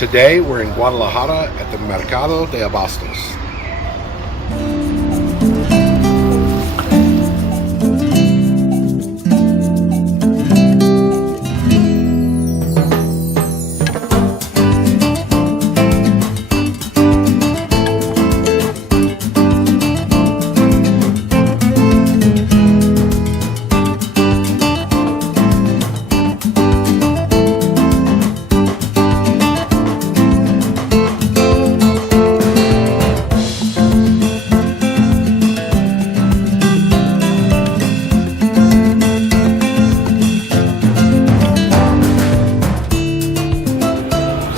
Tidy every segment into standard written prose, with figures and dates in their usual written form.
Today we're in Guadalajara at the Mercado de Abastos.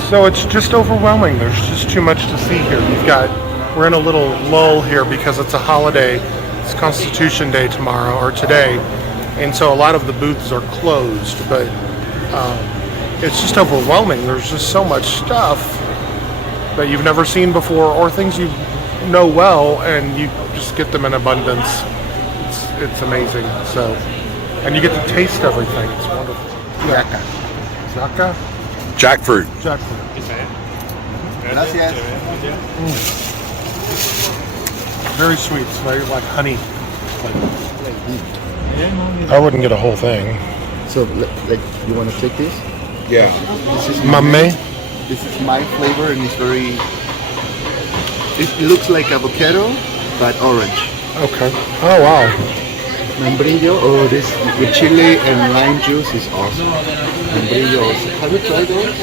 So it's just overwhelming. There's just too much to see here. We're in a little lull here because it's a holiday. It's Constitution Day tomorrow, or today. And so a lot of the booths are closed, but it's just overwhelming. There's just so much stuff that you've never seen before, or things you know well, and you just get them in abundance. It's amazing. So, and you get to taste everything. It's wonderful. Zaka? Jackfruit. Jackfruit. Gracias. Very sweet. It's very like honey. I wouldn't get a whole thing. So, like, you want to take this? Yeah. This is Mame. This is my flavor, and it's very. It looks like avocado, but orange. Okay. Oh wow. Membrillo. Oh, this with chili and lime juice is awesome. Membrillo. Have you tried those?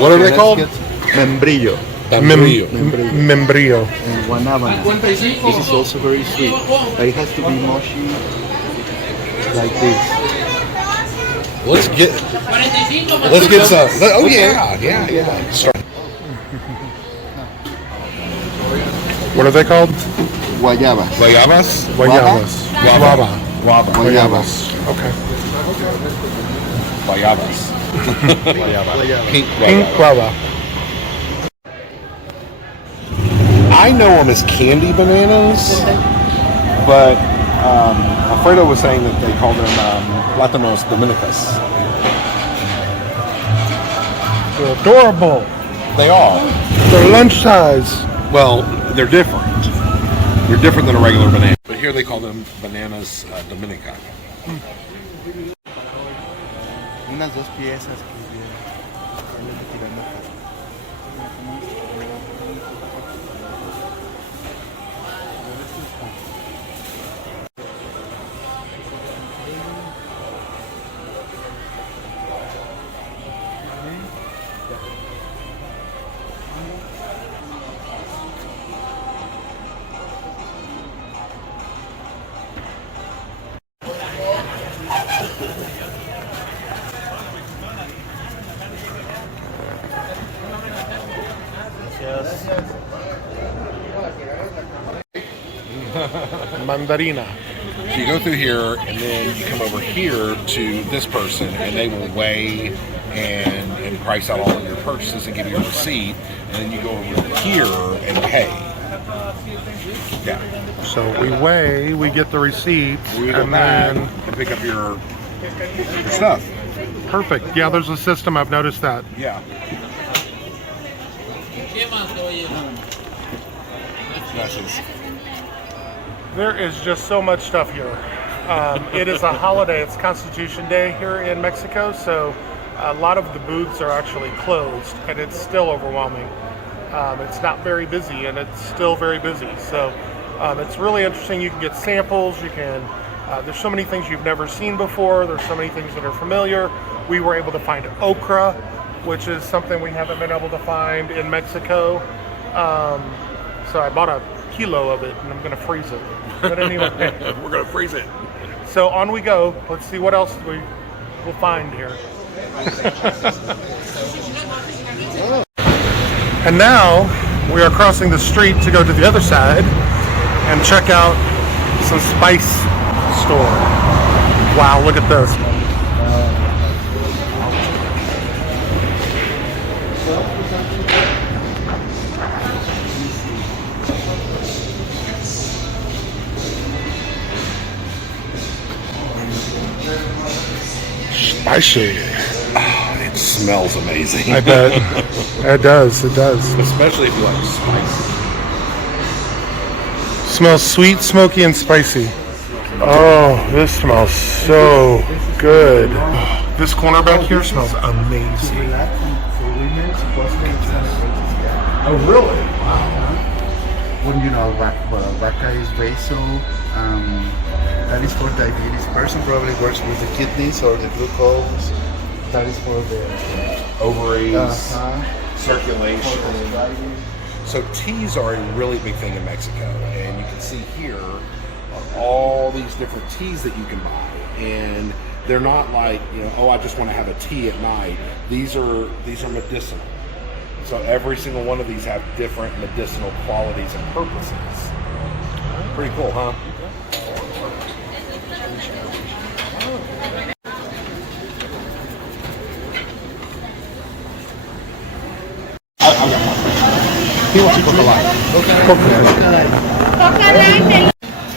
What are they called? Membrillo. Membrillo. And guanábana. This is also very sweet, but it has to be mushy like this. Let's get some. Oh yeah. Start. What are they called? Guayabas. Guayabas? Guayabas. Guava. Guayabas. Okay. Guayabas. Pink guava. I know them as candy bananas, but Alfredo was saying that they call them plátanos dominicos. They're adorable. They are. They're lunch size. Well, they're different. They're different than a regular banana. But here they call them bananas dominica. Unas dos piezas Mandarina. So you go through here, and then you come over here to this person, and they will weigh and price out all of your purchases and give you a receipt, and then you go over here and pay. Yeah. So we weigh, we get the receipt, We go and back then and pick up your stuff. perfect. Yeah, there's a system. I've noticed that. Yeah. Gracias. There is just so much stuff here. It is a holiday. It's Constitution Day here in Mexico, so a lot of the booths are actually closed, and it's still overwhelming. It's not very busy, and it's still very busy. So it's really interesting. You can get samples. You can. There's so many things you've never seen before. There's so many things that are familiar. We were able to find okra, which is something we haven't been able to find in Mexico. So I bought a kilo of it, and I'm going to freeze it. But anyway, We're going to freeze it. so on we go. Let's see what else we will find here. And now we are crossing the street to go to the other side and check out some spice store. Wow, look at this. Spicy. Oh, smells amazing. I bet. It does. It does. Especially if you like spicy. Smells sweet, smoky, and spicy. Oh, this smells so good. This corner back here smells amazing. Oh, really? Wow. When you know vaca is basil, that is for diabetes. Person probably works with the kidneys or the glucose. That is for the Ovaries, circulation. So teas are a really big thing in Mexico, and you can see here all these different teas that you can buy, and they're not like, you know, oh, I just want to have a tea at night. These are medicinal. So every single one of these have different medicinal qualities and purposes. Pretty cool, huh? I've got one. He wants to cook a lot.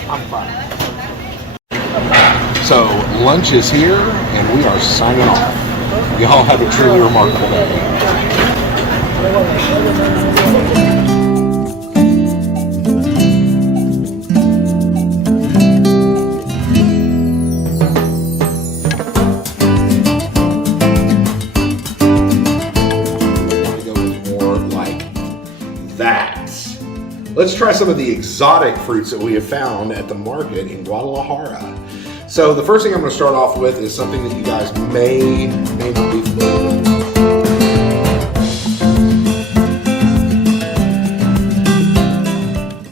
I'm fine. So lunch is here, and we are signing off. Y'all have a truly remarkable day. Let's try some of the exotic fruits that we have found at the market in Guadalajara. So the first thing I'm going to start off with is something that you guys may not be familiar with.